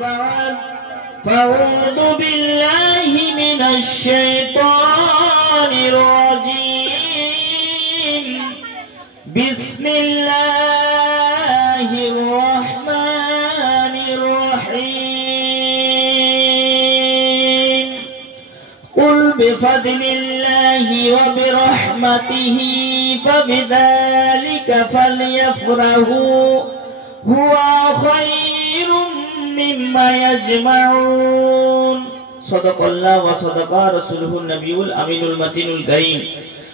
بعد فأعوذ بالله من الشيطان الرجيم بسم الله الرحمن الرحيم قل بفضل الله وبرحمته فبذلك فليفرحوا هو خير مما يجمعون صدق الله وصدق رسوله النبي الأمين المتين الكريم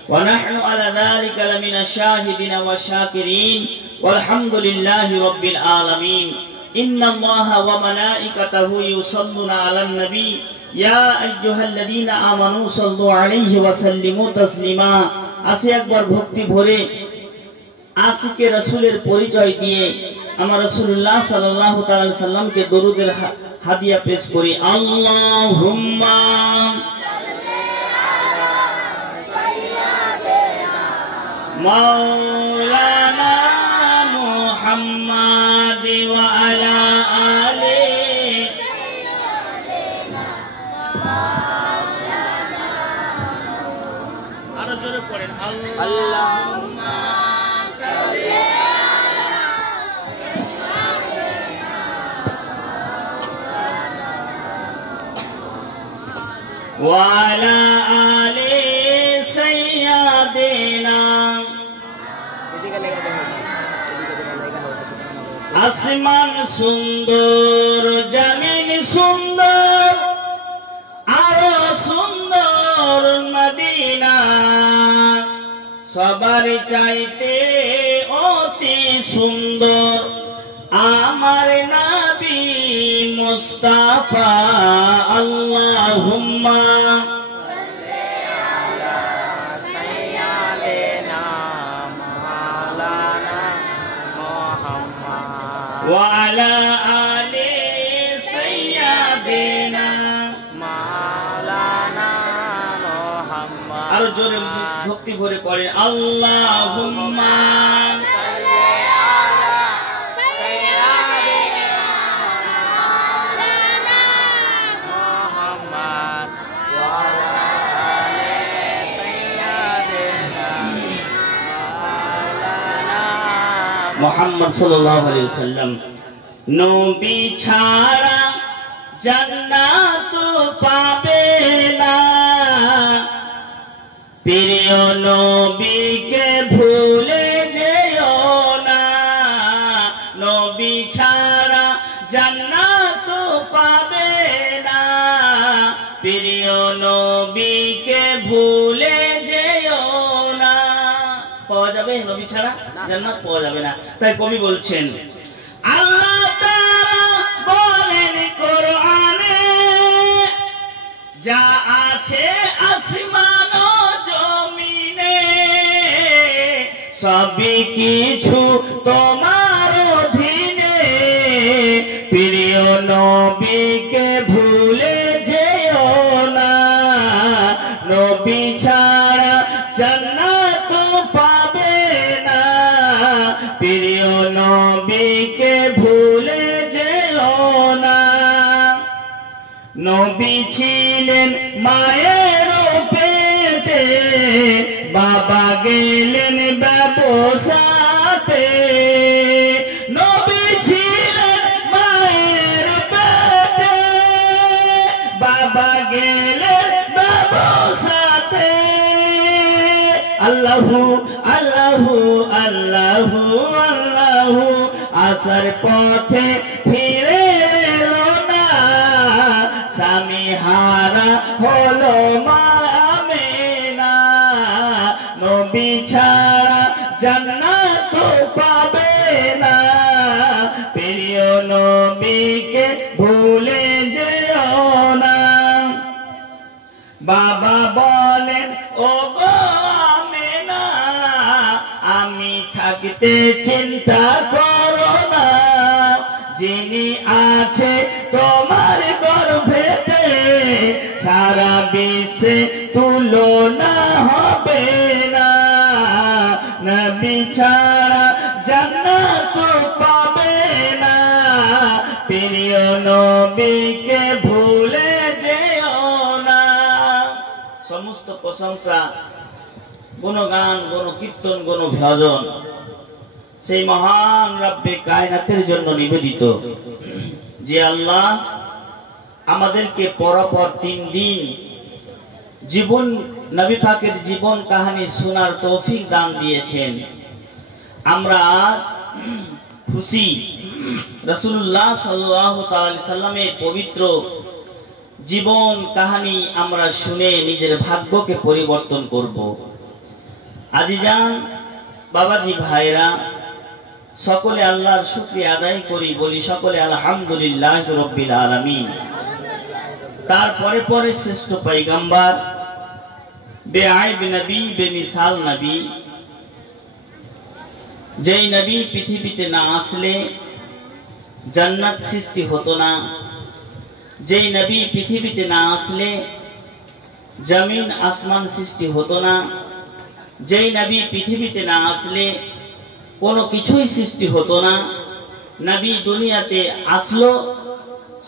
ونحن على ذلك لمن الشاهدين والشاكرين والحمد لله رب العالمين إن الله وملائكته يصلون على النبي يا أيها الذين آمنوا صلوا عليه وسلموا تسليما আসি একবার ভক্তি ভরে আশিকে রাসূলের পরিচয় দিয়ে আমরা রাসূলুল্লাহ সাল্লাল্লাহু তাআলা আলাইহি সাল্লামকে দরুদের হাদিয়া পেশ করি আল্লাহুম্মা সাল্লি আলা সাইয়্যিদিনা মাওলানা মুহাম্মাদ ওয়া আলা আলি সাইয়্যিদিনা মাওলানা আরো জোরে পড়েন আল্লাহুম্মা সাল্লি وعلى آل سيدنا আসমান সুন্দর জমিন সুন্দর আরো সুন্দর মদিনা সবার চাইতে অতি সুন্দর আমার নবী মুস্তাফা আল্লাহুম্মা সাল্লি আলা সাইয়্যিদিনা মাওলানা মুহাম্মদ ওয়া আলা আলি সাইয়্যিদিনা মাওলানা মুহাম্মদ আর জোরে ভক্তি ভরে পড়ে আল্লাহুম্মা মুহাম্মদ সাল্লাল্লাহু আলাইহি ওয়াসাল্লাম নবী ছাড়া জান্নাত পাবে না প্রিয় নবীকে ভুলে যেও না নবী ছাড়া জান্নাত পাবে না প্রিয় নবীকে ভুলে যেও না পাওয়া যাবে নবী ছাড়া জান্নাত পাওয়া যাবে না তাই কবি বলছেন আল্লাহ তাআলা বলেন কোরআনে যা আছে আসমান ও জমিনে সবই কিছু তোমার অধীনে প্রিয় নবীকে ভুলে যেও না নবী ছাড়া জান্নাত পাবে না প্রিয় নবীকে ভুলে যেও না নবী ছিলেন মায়ের পেটে বাবা গেলেন ব্যবসাতে নবী ছিলেন মায়ের পেটে বাবা গেলেন ব্যবসাতে আল্লাহু আল্লাহু আল্লাহু আল্লাহু আসার পথে ফিরে এলো না স্বামী হারা হলো মা আমেনা নবী ছাড়া জান্নাত পাবে না প্রিয় নবীকে ভুলে যেও না বাবা বলেন ও গো আমেনা আমি থাকতে চিন্তা করো না যিনি আছে তোমার গর্ভেতে সারা বিশ্বে তুলনা হবে না নবী ছাড়া জান্নাত পাবে না প্রিয় প্রশংসা, গুণগান, গুণকীর্তন, গুণভজন সেই মহান রব্বে কায়নাতের জন্য নিবেদিত। যে আল্লাহ আমাদেরকে পরপর 3 দিন জীবন নবী পাকের জীবন কাহিনী শোনার তৌফিক দান দিয়েছেন। আমরা আজ খুশি রাসূলুল্লাহ সাল্লাল্লাহু আলাইহি সাল্লামের পবিত্র জীবন কাহিনী আমরা শুনে নিজের ভাগ্যকে পরিবর্তন করব। আজিজান বাবাজি ভাইরা, সকলে আল্লাহর শুকরিয়া আদায় করি, বলি সকলে আলহামদুলিল্লাহ রাব্বিল আলামিন। তারপরে পরে শ্রেষ্ঠ পয়গম্বর, বেআইব নবী, বেমিসাল নবী, যেই নবী পৃথিবীতে না আসলে জান্নাত সৃষ্টি হতো না, যেই নবী পৃথিবীতে না আসলে জমিন আসমান সৃষ্টি হতো না, যেই নবী পৃথিবীতে না আসলে কোনো কিছুই সৃষ্টি হতো না। নবী দুনিয়াতে আসলো,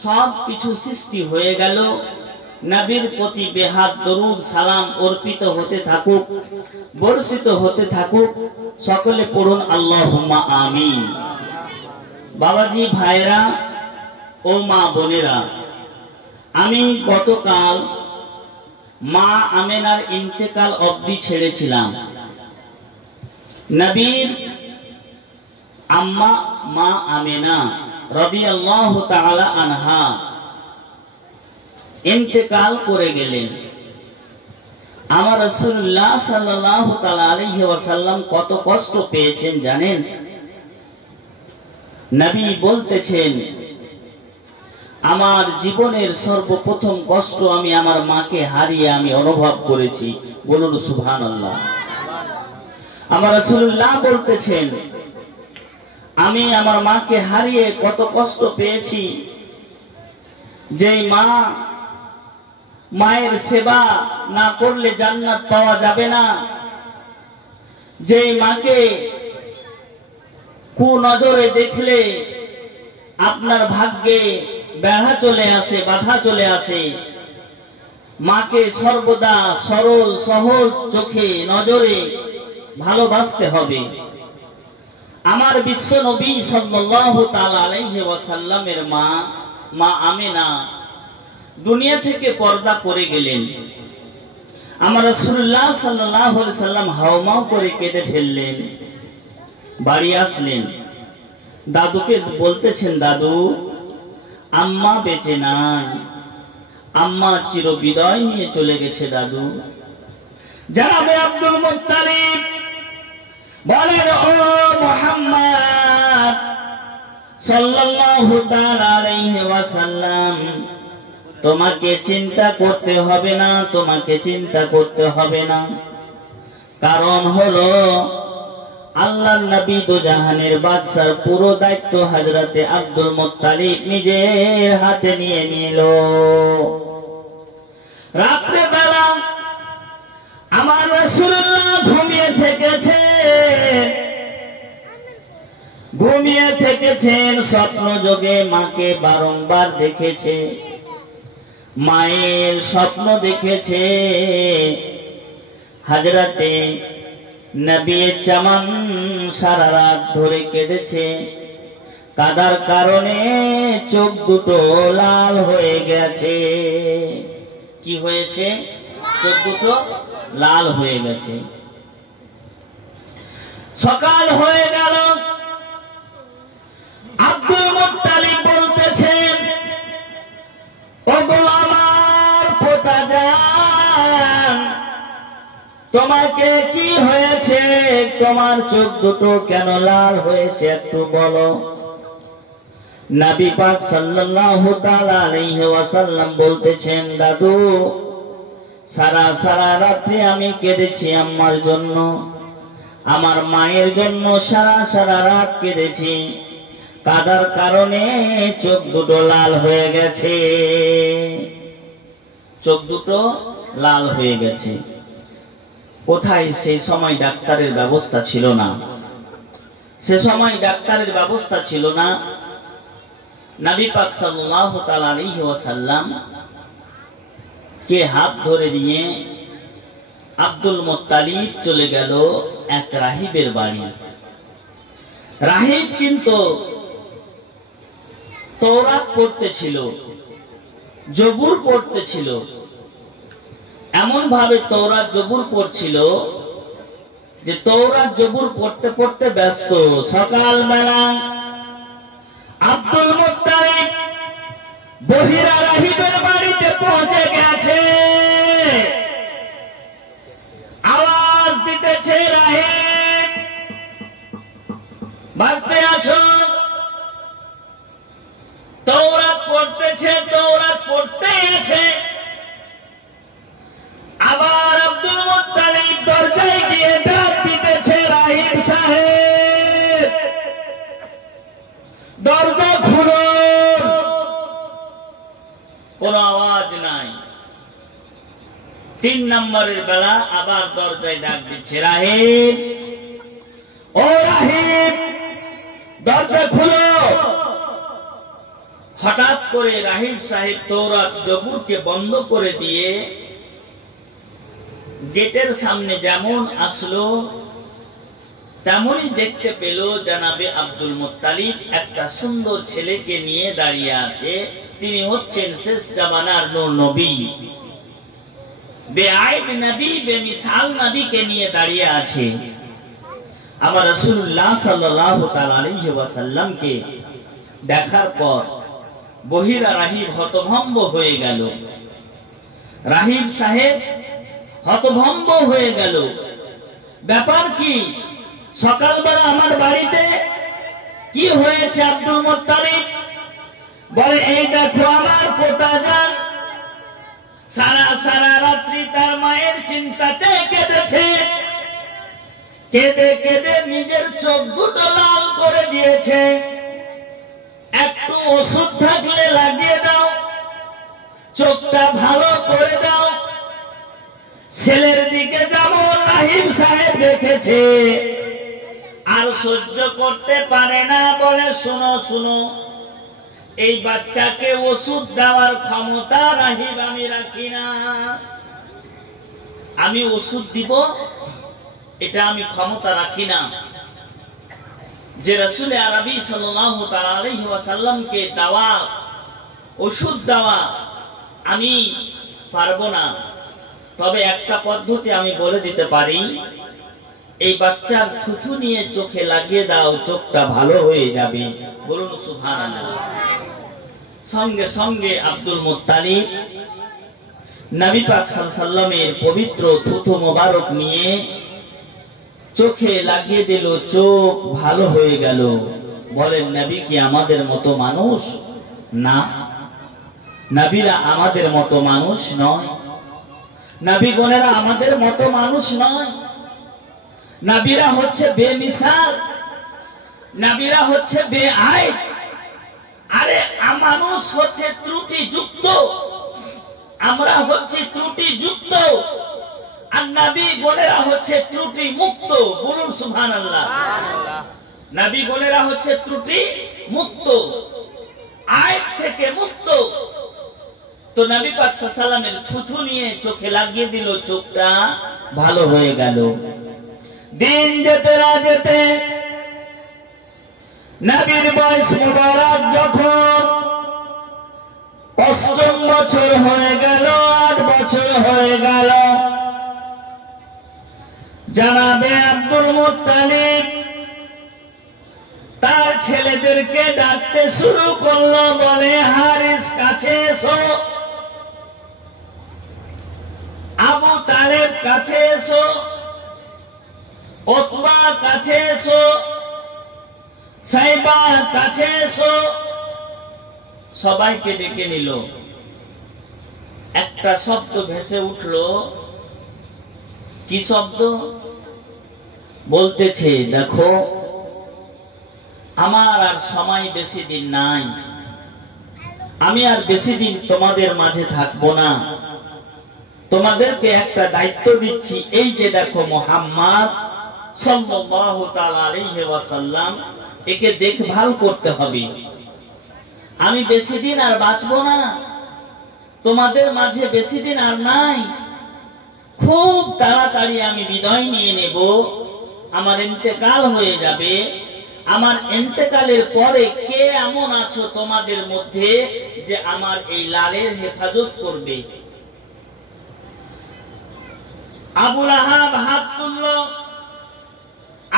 সব কিছু সৃষ্টি হয়ে গেল। নবীর প্রতি বেহাত দরুদ সালাম অর্পিত হতে থাকুক, বর্ষিত হতে থাকুক। সকলে পড়ুন আল্লাহুম্মা আমিন। বাবাজি ভাইরা ও মা বোনেরা, আমি গতকাল মা আমেনার ইন্তেকাল অবধি ছেড়েছিলাম। নবীর আম্মা মা আমেনা রাদিয়াল্লাহু তাআলা আনহা ইন্তেকাল করে গেলেন। আমার রাসূলুল্লাহ সাল্লাল্লাহু তাআলা আলাইহি ওয়াসাল্লাম কত কষ্ট পেয়েছেন জানেন? নবী বলতেছেন, আমার জীবনের সর্বপ্রথম কষ্ট আমি আমার মাকে হারিয়ে আমি অনুভব করেছি। বলুন সুবহানাল্লাহ। আমার রাসূলুল্লাহ বলতেছেন, আমি আমার মাকে হারিয়ে কত কষ্ট পেয়েছি। যেই মা মায়ের সেবা না করলে জান্নাত পাওয়া যাবে না, যেই মাকে কুনজরে দেখলে আপনার ভাগ্যে বাধা চলে আসে, বাধা চলে আসে, মাকে সর্বদা সরল সহজ চোখে নজরে ভালোবাসতে হবে। আমার বিশ্ব নবী সাল্লাল্লাহু তাআলা আলাইহি ওয়াসাল্লামের মা মা আমেনা দুনিয়া থেকে পর্দা করে গেলেন। আমার রাসূলুল্লাহ সাল্লাল্লাহু আলাইহি সাল্লাম হাওমাও করে কেঁদে ফেললেন। বাড়ি আসলেন, দাদুকে বলতেছেন, দাদু আম্মা বেঁচে নাই, আম্মা চির বিদায় নিয়ে চলে গেছে দাদু। জনাবে আব্দুল মুত্তালিব বলেন, ও মুহাম্মদ সাল্লাল্লাহু তাআলা আলাইহি ওয়াসাল্লাম, তোমাকে চিন্তা করতে হবে না, তোমাকে চিন্তা করতে হবে না। কারণ হলো আল্লাহর নবী দো জাহানের বাদশার পুরো দায়িত্ব হযরতে আব্দুল মুত্তালিব নিজের হাতে নিয়ে নিল। রাত্রে বেলা আমার রাসূলুল্লাহ ঘুমিয়ে থেকেছেন, স্বপ্ন যোগে মাকে বারংবার দেখেছে, মায়ের স্বপ্ন দেখেছে। হযরতে নবী জামান সারা রাত ধরে কেঁদেছে, কাদার কারণে চোখ দুটো লাল হয়ে গেছে। কি হয়েছে? চোখ দুটো লাল হয়ে গেছে। সকাল হয়ে গেল, আব্দুল মুত্তালিব বলতেছেন, ওগো আমার পোতাজান, তোমাকে কি হয়েছে? তোমার চোখ দুটো কেন লাল হয়েছে একটু বলো। নবী পাক সাল্লাল্লাহু তাআলা আলাইহি ওয়াসাল্লাম বলতেছেন, দাদু সারা রাত্রি আমি কেঁদেছি আম্মার জন্য, আমার মায়ের জন্য সারা রাত কেঁদেছি, কাদার কারণে চোখ দুটো লাল হয়ে গেছে, চোখ দুটো লাল হয়ে গেছে। কোথায়? সেই সময় ডাক্তারের ব্যবস্থা ছিল না, সে সময় ডাক্তারের ব্যবস্থা ছিল না। নবী পাক সাল্লাল্লাহু তাআলা আলাইহি ওয়াসাল্লাম কে হাত ধরে নিয়ে আব্দুল মুত্তালিব চলে গেল এক রাহিবের বাড়ি। রাহিব কিন্তু তওরাত পড়তেছিল, জবুর পড়তেছিল, এমন ভাবে তওরাত জবুর পড়ছিল যে তওরাত জবুর পড়তে পড়তে ব্যস্ত। সকালবেলা আব্দুল মুত্তালিব বহিরা রাহিবের বাড়িতে পৌঁছে গেছে। আওয়াজ দিতেছে, রাহিব বাড়িতে আছো? তওরাত পড়তেছে, তওরাত পড়তেই আছে। আবার আব্দুল মুত্তালিব দরজায় গিয়ে ডাক দিতেছে, রাহিব সাহেব দরজা খুলুন। কোন আওয়াজ নাই। 3 নম্বরের বেলা আবার দরজায় ডাক দিচ্ছে, রাহিব, ও রাহিব দরজা খুলো। হঠাৎ করে রাহিব সাহেব তওরাত জবুরকে বন্ধ করে দিয়ে গেটের সামনে যেমন আসলো তেমনই দেখতে পেল জনাবে আব্দুল মুত্তালিব একটা সুন্দর ছেলেকে নিয়ে দাঁড়িয়ে আছে। তিনি হচ্ছেন শেষ জামানার নূর নবী, বেআইব নবী, বেমিসাল নবীকে নিয়ে দাঁড়িয়ে আছে। আমার রাসূলুল্লাহ সাল্লাল্লাহু তাআলা আলাইহি ওয়াসাল্লামকে দেখার পর বহিরা রাহিব হতভম্ব হয়ে গেল। রাহিব সাহেব হতভম্ব হয়ে গেল। ব্যাপার কি? সকালবেলা আমার বাড়িতে কি হয়েছে? আব্দুল মুত্তালিব বলে, এই দেখো আমার পোতাজান সারা সারা রাত্রি তার মায়ের চিন্তাতে কেঁদেছে, কেঁদে কেঁদে নিজের চোখ দুটো লাল করে দিয়েছে। একটু ওষুধ থাকলে লাগিয়ে দাও, চোখটা ভালো করে দাও। ছেলের দিকে যেমন রাহিব সাহেব দেখেছে, আর সহ্য করতে পারে না, বলে, শুনো শুনো, এই বাচ্চাকে ওষুধ দেওয়ার ক্ষমতা রাহিব আমি রাখি না। আমি ওষুধ দিব এটা আমি ক্ষমতা রাখি না। যে রাসূল আরবি সাল্লাল্লাহু তাআলা আলাইহি ওয়াসাল্লামকে দেওয়া ওষুধ দেওয়া আমি পারবো না। তবে একটা পদ্ধতি আমি বলে দিতে পারি, এই বাচ্চার থুথু নিয়ে চোখে লাগিয়ে দাও, চোখটা ভালো হয়ে যাবে। বলুন সুবহানাল্লাহ। সঙ্গে সঙ্গে আব্দুল মুত্তালিব নবী পাক সাল্লাল্লাহু আলাইহি ওয়াসাল্লামের পবিত্র থুথু মোবারক নিয়ে চোখে লাগিয়ে দিল, চোখ ভালো হয়ে গেল। বলেন, নবী কি আমাদের মতো মানুষ? না, নবীরা আমাদের মতো মানুষ নয়। নবীগণেরা আমাদের মতো মানুষ নয়। নবীরা হচ্ছে বেমিসাল, নবীরা হচ্ছে বেআইব। আরে মানুষ হচ্ছে ত্রুটি যুক্ত, আমরা হচ্ছে ত্রুটি যুক্ত, আর নবীগণেরা হচ্ছে ত্রুটি মুক্ত। বলুন সুবহানাল্লাহ। নবীগণেরা হচ্ছে ত্রুটি মুক্ত, আইব থেকে মুক্ত। তো নবী পাক সাল্লাল্লাহু আলাইহি ওয়াসাল্লামের থুথু নিয়ে চোখে লাগিয়ে দিল, চোখটা ভালো হয়ে গেল। দিন যেতে না যেতে নবীর বয়স মুবারক যখন 8ম বছর হয়ে গেল, 8 বছর হয়ে গেল, জনাবে আব্দুল মুত্তালিব তার ছেলেদেরকে ডাকতে শুরু করলো। বলে, হারিস কাছে এসো, আবু তালেব কাছে এসো, উতবা কাছে এসো, সাইবা কাছে এসো। সবাইকে ডেকে নিল। একটা শব্দ ভেসে উঠলো। কি শব্দ? বলতেছে, দেখো আমার আর সময় বেশি দিন নাই, আমি আর বেশি দিন তোমাদের মাঝে থাকবো না। তোমাদেরকে একটা দায়িত্ব দিচ্ছি। এই যে দেখো মুহাম্মদ সাল্লাল্লাহু তাআলা আলাইহি ওয়াসাল্লাম, একে দেখভাল করতে হবে। আমি বেশি দিন আর বাঁচবো না, তোমাদের মাঝে বেশি দিন আর নাই। খুব তাড়াতাড়ি আমি বিদায় নিয়ে নেব, আমার ইন্তেকাল হয়ে যাবে। আমার ইন্তেকালের পরে কে এমন আছো তোমাদের মধ্যে যে আমার এই লালের হেফাজত করবে? আবু লাহাব হাত তুলল,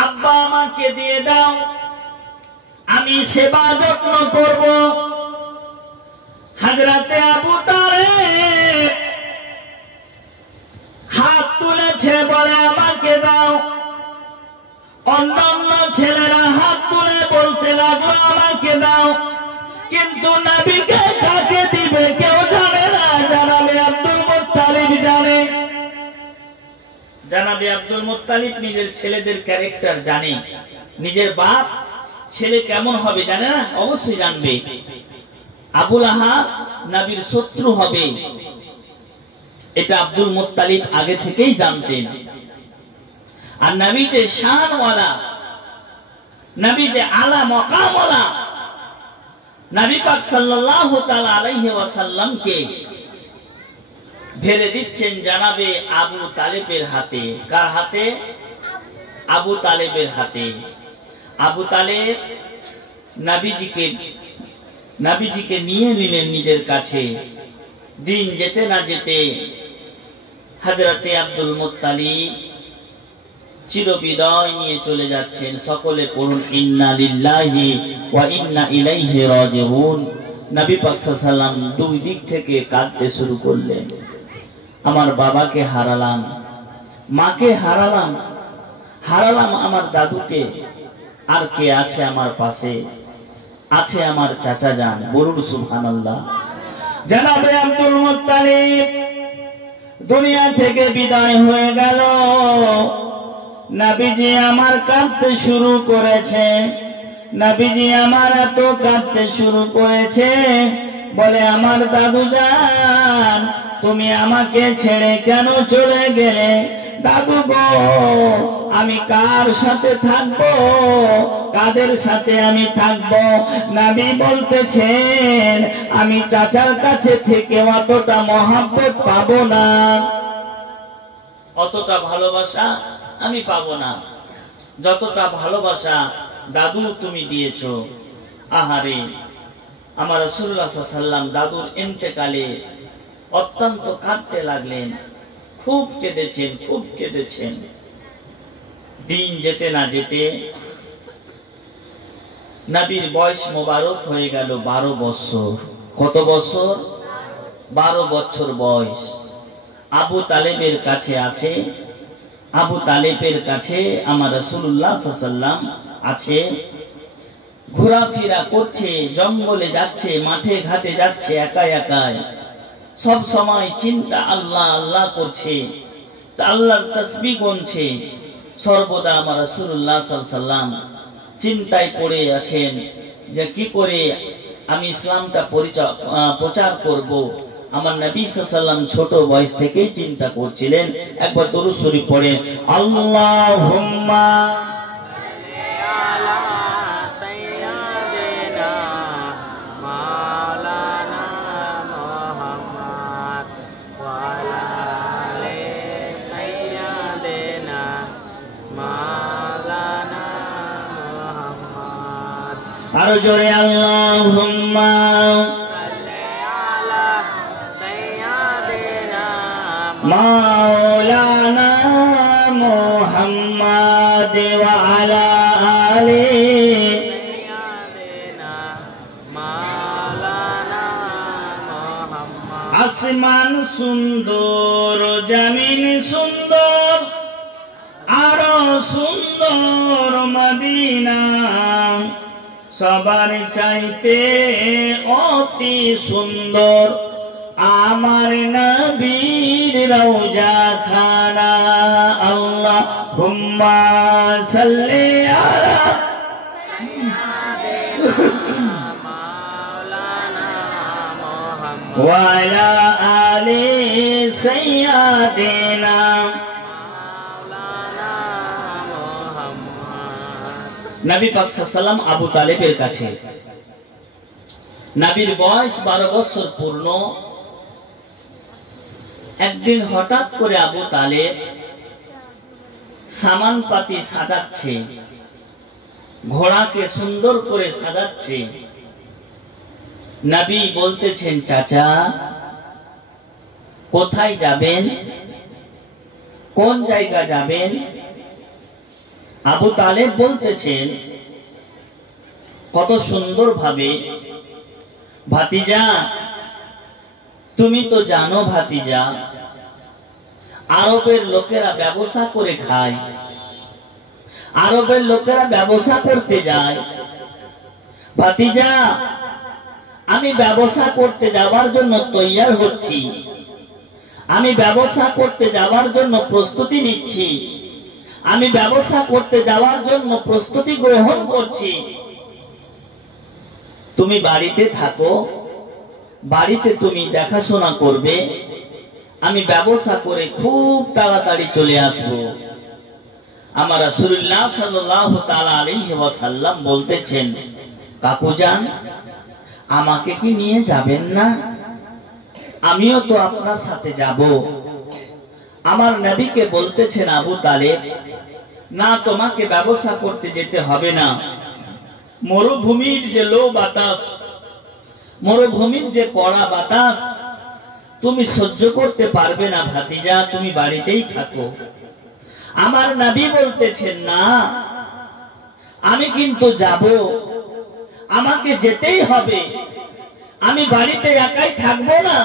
আব্বা আমাকে দিয়ে দাও, আমি সেবা যত্ন করব। হযরতে আবু তালেব হাত তুলেছে, বলে আমাকে দাও। অন্যান্য ছেলেরা হাত তুলে বলতে লাগলো আমাকে দাও, কিন্তু নবীকে কাকে দিবে কেউ জানে না। জানাবে আব্দুল মুত্তালিব জানে। জানাবে আব্দুল মুত্তালিব নিজের ছেলেদের ক্যারেক্টার জানে, নিজের বাপ ছেলে কেমন হবে জানে না? অবশ্যই জানবে। আবু লাহাব নবীর শত্রু হবে, এটা আব্দুল মুত্তালিব আগে থেকেই জানতেন। আর নবী যে শানওয়ালা, নবী যে আলা মাকামওয়ালা, নবী পাক সাল্লাল্লাহু তাআলা আলাইহি ওয়াসাল্লামকে ধরে দিচ্ছেন জানাবে আবু তালেবের হাতে। কার হাতে? আবু তালেবের হাতে। আবু তালেব নবীজিকে নিয়ে নিলেন নিজের কাছে। দিন যেতে না যেতে হযরতে আব্দুল মুত্তালিব চিরবিদায় নিয়ে চলে যাচ্ছেন। সকলে পড়ুন ইন্না লিল্লাহি ওয়া ইন্না ইলাইহি রাজিউন। নবী পাক সাল্লাল্লাহু আলাইহি ওয়াসাল্লাম দুই দিক থেকে কাঁদতে শুরু করলেন। আমার বাবাকে হারালাম, মাকে হারালাম, হারালাম আমার দাদুকে, আর কে আছে আমার পাশে? আছে আমার চাচা যান। বলুন সুবহানাল্লাহ। জনাবে আব্দুল মুত্তালিব দুনিয়া থেকে বিদায় হয়ে গেল। নবীজি আমার কাঁদতে শুরু করেছে, নবীজি আমার এত কাঁদতে শুরু করেছে, বলে আমার দাদু যান তুমি আমাকে ছেড়ে কেন চলে গেলে? দাদু গো, আমি কার সাথে থাকবো, কাদের সাথে আমি থাকবো? নবী বলতেছেন আমি চাচার কাছে থেকে অতটা মহব্বত পাবো না, অতটা ভালোবাসা আমি পাবো না, যতটা ভালোবাসা দাদু তুমি দিয়েছো। আহারে, আমার রাসূলুল্লাহ সাল্লাল্লাহু আলাইহি ওয়াসাল্লাম দাদুর ইন্তেকালে অত্যন্ত কাঁদতে লাগলেন। খুব কেঁদেছেন, খুব কেঁদেছেন। দিন যেতে না যেতে নবীর বয়স মোবারক হয়ে গেল 12 বছর। কত বছর? 12 বছর বয়স। আবু তালেবের কাছে আছে, আবু তালেবের কাছে আমার রাসূলুল্লাহ সাল্লাল্লাহু আলাইহি ওয়াসাল্লাম আছে। ঘোরাফেরা করছে, জঙ্গলে যাচ্ছে, মাঠে ঘাটে যাচ্ছে একা একাই। সব সময় চিন্তা আল্লাহ আল্লাহ করছে, আল্লাহর তাসবিহ গুনছে। সর্বদা আমার রাসূলুল্লাহ সাল্লাল্লাহু আলাইহি ওয়াসাল্লাম চিন্তায় পড়ে আছেন যে কি করে আমি ইসলামটা প্রচার করব। আমার নবী সাল্লাল্লাহু আলাইহি ওয়াসাল্লাম ছোট বয়স থেকে চিন্তা করছিলেন। একবার দরুদ শরীফ পড়েন, আল্লাহুম্মা আরো জোরে আল্লাহুম্মা মাওলানা মুহাম্মাদ ওয়া আলা আলি আসমান সুন্দর, জমিন সুন্দর, আরো সুন্দর মদিনা, সবার চাইতে অতি সুন্দর আমার নবীর রওজা খানা। আল্লাহুম্মা সাল্লি আলা ওয়া আলা আলি সাইয়্যিদিনা। নবী পাক সাল্লাল্লাহু আলাইহি ওয়াসাল্লাম আবু তালেবের কাছে। নবীর বয়স 12 বছর পূর্ণ। একদিন হঠাৎ করে আবু তালেব সামান পাতি সাজাচ্ছে, ঘোড়াকে সুন্দর করে সাজাচ্ছে। নবী বলতেছেন, চাচা কোথায় যাবেন, কোন জায়গা যাবেন? আবু তালেব বলতেছেন কত সুন্দর ভাবে, ভাতিজা তুমি তো জানো ভাতিজা, আরবের লোকেরা ব্যবসা করে খায়, আরবের লোকেরা ব্যবসা করতে যায়। ভাতিজা আমি ব্যবসা করতে যাওয়ার জন্য তৈয়ার হচ্ছি, আমি ব্যবসা করতে যাওয়ার জন্য প্রস্তুতি নিচ্ছি, আমি ব্যবসা করতে যাওয়ার জন্য প্রস্তুতি গ্রহণ করছি। তুমি বাড়িতে থাকো, বাড়িতে তুমি দেখাশোনা করবে, আমি ব্যবসা করে খুব তাড়াতাড়ি চলে আসব। আমার রাসূলুল্লাহ সাল্লাল্লাহু তাআলা আলাইহি ওয়াসাল্লাম বলতেছেন, কাকুজান আমাকে কি নিয়ে যাবেন না? আমিও তো আপনার সাথে যাব। আমার নবীকে বলতেছেন আবু তালেব, না তোমাকে ব্যবসা করতে যেতে হবে না। মরুভূমির যে লো বাতাস, মরুভূমির যে কড়া বাতাস তুমি সহ্য করতে পারবে না ভাতিজা, তুমি বাড়িতেই থাকো। আমার নবী বলতেছেন, না আমি কিন্তু যাব, আমাকে যেতেই হবে, আমি বাড়িতে একাই থাকবো না।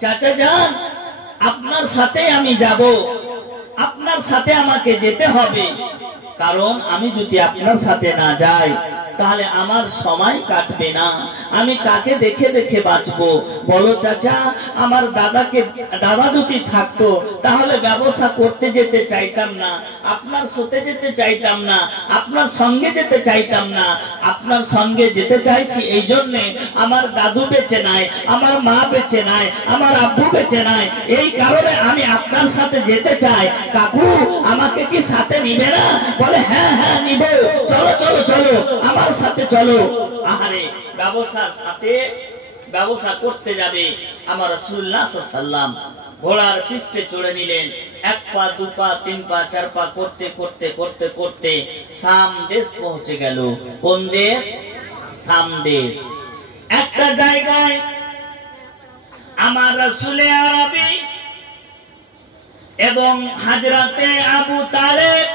চাচা যান আপনার সাথে আমি যাব, আপনার সাথে আমাকে যেতে হবে, কারণ আমি যদি আপনার সাথে না যাই তাহলে আমার সময় কাটবে না, আমি কাকে দেখে দেখে বাঁচবো? বলো চাচা, আমার দাদা যদি থাকতো তাহলে ব্যবসা করতে যেতে চাইতাম না, আপনার সাথে যেতে চাইতাম না, আপনার সঙ্গে যেতে চাইতাম না। আপনার সঙ্গে যেতে চাইছি এই জন্যে আমার দাদু বেঁচে নাই, আমার মা বেঁচে নাই, আমার আব্বু বেঁচে নাই, এই কারণে আমি আপনার সাথে যেতে চাই। কাকু আমাকে কি সাথে নিবে না? বলে হ্যাঁ হ্যাঁ নিব, চলো চলো চলো আমার সাথে চলো। আহারে ব্যবসার সাথে ব্যবসা করতে যাবে। আমার রাসূলুল্লাহ সাল্লাল্লাহু আলাইহি ওয়াসাল্লাম ঘোড়ার পৃষ্ঠে চড়ে নিলেন। এক পা দু পা তিন পা চার পা করতে করতে করতে করতে শাম দেশ পৌঁছে গেল। কোন দেশ? শাম দেশ। একটা জায়গায় আমার রাসূলে আরবি এবং হযরতে আবু তালেব,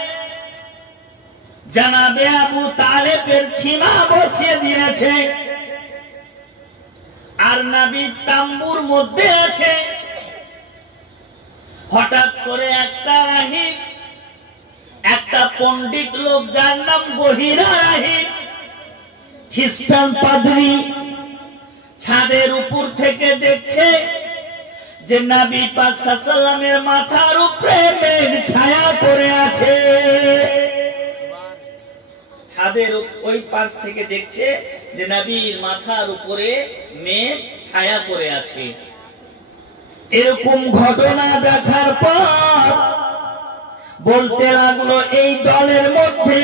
জানাবে আবু তালেবের খিমা বসিয়ে দিয়েছে, আর নবী তাম্বুর মধ্যে আছে। হঠাৎ করে একটা রাহিব, একটা পণ্ডিত লোক যার নাম বহিরা রাহিব, খ্রিস্টান পাদ্রী, ছাদের উপর থেকে দেখছে যে নবী পাক সাল্লাল্লাহু আলাইহি ওয়াসাল্লামের মাথার উপরে মেঘ ছায়া করে আছে। ছাদের ওই পাশ থেকে দেখছে যে নবীর মাথার উপরে মেঘ ছায়া করে আছে। এরকম ঘটনা দেখার পর বলতে লাগলো, এই দলের মধ্যে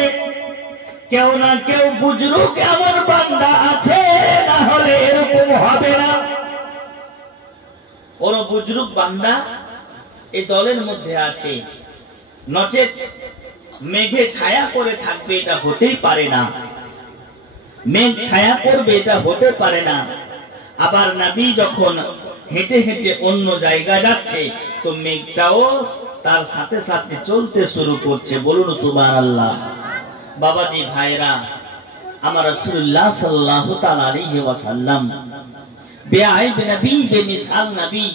কেউ না কেউ বুজরুক এমন বান্দা আছে, না হলে এরকম হবে না। কোন বুজরুক বান্দা এই দলের মধ্যে আছে, নচেত মেঘে ছায়া করে থাকবে এটা হতেই পারে না, মেঘ ছায়া করবে এটা হতে পারে না। আবার নবী যখন হেঁটে হেঁটে অন্য জায়গা যাচ্ছে তো মেঘটাও তার সাথে সাথে চলতে শুরু করছে। বলুন সুবহানাল্লাহ। বাবাজি ভাইরা, আমার রাসূলুল্লাহ সাল্লাল্লাহু তাআলা আলাইহি ওয়াসাল্লাম বেআইব নবী, বেমিসাল নবী,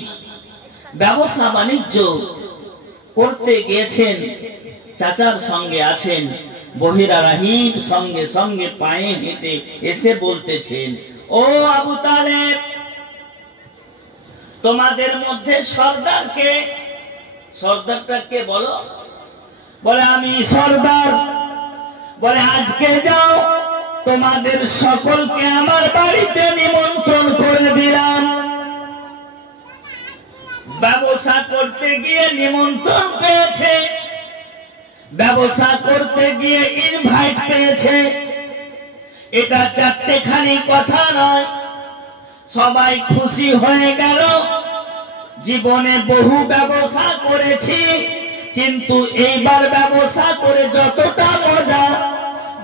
ব্যবসা বাণিজ্য করতে গিয়েছেন, চাচার সঙ্গে আছেন। বহিরা রাহিব সঙ্গে সঙ্গে পায়ে হেঁটে এসে বলতেছেন, ও আবু তালেব, তোমাদের মধ্যে সর্দার কে? সর্দারটা কে বলো? বলে আমি সর্দার। বলে আজকে যাও, তোমাদের সকলকে আমার বাড়িতে নিমন্ত্রণ করে দিলাম। ব্যবসা করতে গিয়ে নিমন্ত্রণ পেয়েছে, ব্যবসা করতে গিয়ে ইনভাইট পেয়েছে, এটা চারটেখানি কথা নয়। সবাই খুশি হয়ে গেল। জীবনে বহু ব্যবসা করেছি, কিন্তু এইবার ব্যবসা করে যতটা মজা,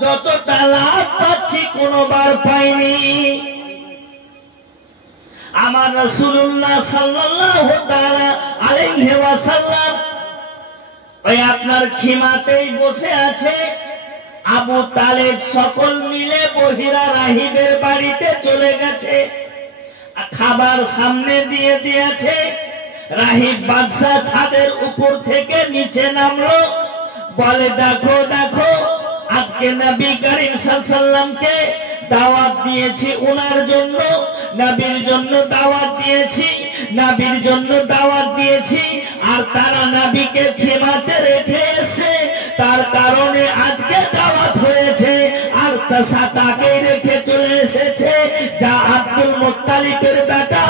যতটা লাভ পাচ্ছি কোনোবার পাইনি। আমার রাসূলুল্লাহ সাল্লাল্লাহু তাআলা আলাইহি ওয়াসাল্লাম ওই আপনার খিমাতেই বসে আছে। আবু তালেব সকল মিলে বহিরা রাহিবের বাড়িতে চলে গেছে, খাবার সামনে দিয়ে দিয়েছে। রাহিব বাদশাহ ছাদের উপর থেকে নিচে নামলো, বলে দেখো দেখো, আজকে নবী করিম সাল্লাল্লাহু আলাইহি ওয়াসাল্লামকে দাওয়াত দিয়েছি, ওনার জন্য, নবীর জন্য দাওয়াত দিয়েছি, নবীর জন্য দাওয়াত দিয়েছি, আর তারা নবীকে খিমাতে রেখে এসে তার কারণে আজকে দাওয়াত হয়েছে, আর তাকে রেখে চলে এসেছে। যা আব্দুল মুত্তালিবের বেটা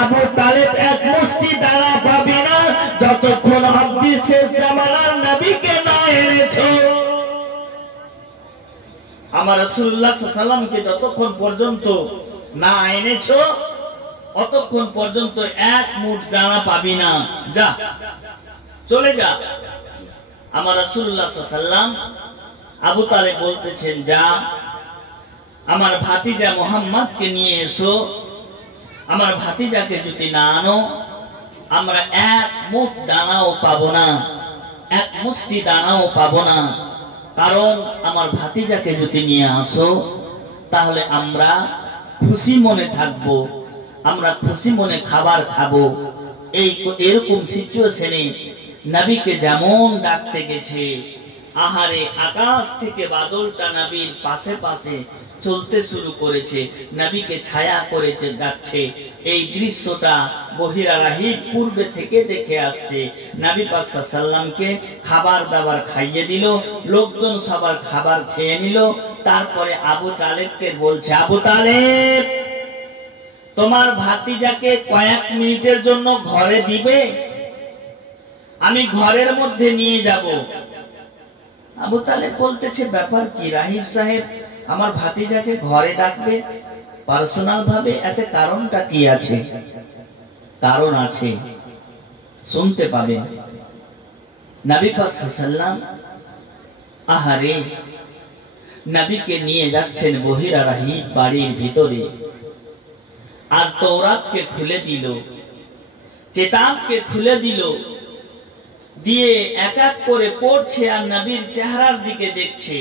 আবু তালেব এক মুষ্টি দানা পাবি না যতক্ষণ অবধি শেষ জামানার নবীকে না এনেছো। আমার রাসূলুল্লাহ সাল্লাল্লাহু আলাইহি ওয়াসাল্লামকে যতক্ষণ পর্যন্ত না এনেছো অতক্ষণ পর্যন্ত এক মুঠ দানা পাবি না, যা চলে যা। আমার রাসূলুল্লাহ সাল্লাল্লাহু আলাইহি ওয়াসাল্লাম আবু তালেব বলতেছেন, যা আমার ভাতিজা মুহাম্মদকে নিয়ে এসো, আমার ভাতিজাকে যদি না আনো আমরা এক মুঠ দানাও পাবো না, এক মুষ্টি দানাও পাবো না। কারণ আমার ভাতিজাকে যদি নিয়ে আসো তাহলে আমরা খুশি মনে থাকবো, আমরা খুশি মনে খাবার খাবো। এরকম সিচুয়েশনে নবীকে যেমন ডাকতে গেছে, আহারে আকাশ থেকে বাদলটা নবীর পাশে পাশে চলতে শুরু করেছে, নবীকে ছায়া করেছে যাচ্ছে। এই দৃশ্যটা বহিরা রাহিব পূর্বে থেকে দেখে আসছে। নবী পাক সাল্লাল্লাহু আলাইহি ওয়াসাল্লামকে খাবার দাবার খাইয়ে দিল, লোকজন সবার খাবার খেয়ে নিল। তারপরে আবু তালেবকে বলছে, আবু তালেব তোমার ভাতিজাকে কয়েক মিনিটের জন্য ঘরে দিবে, আমি ঘরের মধ্যে নিয়ে যাব। আবু তালেব বলতেছে, ব্যাপার কি রাহিব সাহেব, আমার ভাতিজাকে ঘরে ডাকবে পার্সোনাল ভাবে, এতে কারণটা কি আছে? কারণ আছে, শুনতে পাবেন। নবী পাক সাল্লাল্লাহু আলাইহি ওয়াসাল্লাম আহারে নবীকে নিয়ে যাচ্ছেন বহিরা রাহিব বাড়ির ভিতরে, আর তওরাতকে খুলে দিল, কিতাবকে খুলে দিল, দিয়ে এক এক করে পড়ছে আর নবীর চেহারার দিকে দেখছে।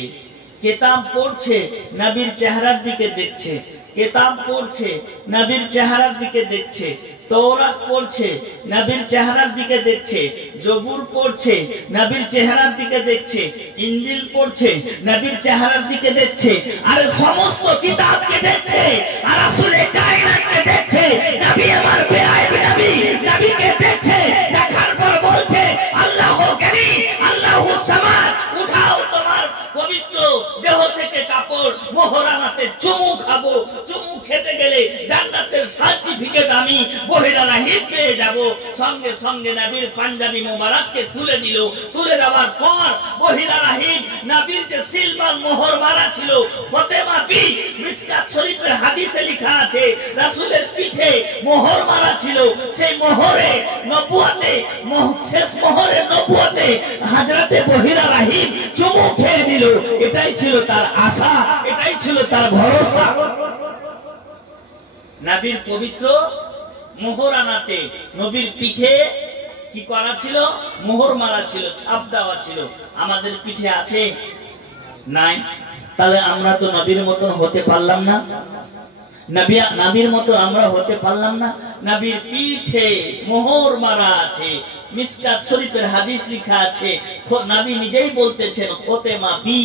কিতাব পড়ছে, নবীর চেহারার দিকে দেখছে, কিতাব পড়ছে, নবীর চেহারার দিকে দেখছে, তওরাত পড়ছে, নবীর চেহারার দিকে দেখছে, জবুর পড়ছে, নবীর চেহারার দিকে দেখছে, ইনজিল পড়ছে, নবীর চেহারার দিকে দেখছে, আর সমস্ত কিতাবকে দেখছে, আর রাসূলের কায়নাতকে দেখছে। নবী আমার বেআইব নবী, নবীকে দেখছে, দেখার পর বলছে, আল্লাহু কারীম, আল্লাহু সামাদ, উঠাও তোমার পবিত্র দেহ থেকে কাপড়, মোহরানাতে চুমু খাবো, চুমু খেতে গেলে জান্নাতের সার্টিফিকেট আমি বহিরা রাহিব পেয়ে যাব। সঙ্গে সঙ্গে নবীর পাঞ্জাবি মোবারককে তুলে দিল। তুলে দেওয়ার পর বহিরা রাহিব নবীর যে সিলভার মোহর মারা ছিল, ফাতেমা বি মিশকাত শরীফের হাদিসে লেখা আছে রাসূলের পিঠে মোহর মারা ছিল, সেই মোহরে নবুয়তে, শেষ মোহরে নবুয়তে হযরতে বহিরা রাহিব চুমু খেয়ে নিল। এটাই ছিল তার আশা, এটাই ছিল তার ভরসা। নবীর পবিত্র মোহরানাতে নবীর পিঠে কি করা ছিল? মোহর মারা ছিল, ছাপ দেওয়া ছিল। আমাদের পিঠে আছে? নাই। তাহলে আমরা তো নবীর মতন হতে পারলাম না, নবীর মতো আমরা হতে পারলাম না। নবীর পিঠে মোহর মারা আছে, মিশকাত শরীফের হাদিস লেখা আছে, নবী নিজেই বলতেছেন, ফাতেমা বি,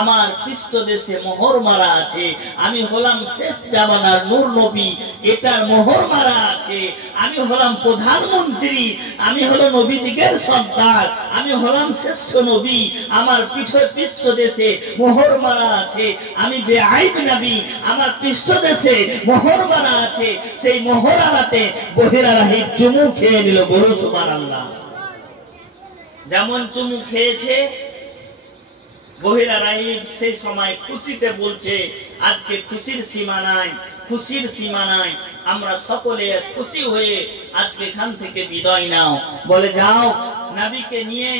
আমার পৃষ্ঠদেশে মোহর মারা আছে, আমি হলাম শেষ জামানার নূর নবী, এটার মোহর মারা আছে, আমি হলাম প্রধানমন্ত্রী, আমি হলো নবীদিগের সন্তান, আমি হলাম শ্রেষ্ঠ নবী, আমার পৃষ্ঠদেশে মোহর মারা আছে, আমি বেআইব নবী, আমার পৃষ্ঠদেশে মোহর মারা আছে। সেই মোহরানাতে বহিরা রাহিব চুমু খেয়ে নিল। বলো সুবহানাল্লাহ। যেমন চুমু খেয়েছে বহিরা রাহিব সেই সময় খুশিতে বলছে, আজকে খুশির সীমা নাই, খুশির সীমা নাই। আমরা সকলে খুশি হয়ে আজকে এখান থেকে বিদায় নাও। বলে যাও, নবীকে নিয়ে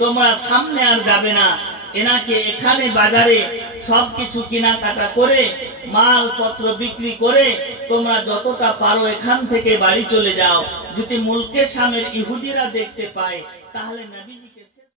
তোমরা সামনে আর যাবে না, এনাকে এখানে বাজারে সবকিছু কেনাকাটা করে মালপত্র বিক্রি করে তোমরা যতটা পারো এখান থেকে বাড়ি চলে যাও। যদি মুলকে শামের ইহুদিরা দেখতে পায় তাহলে নবীজি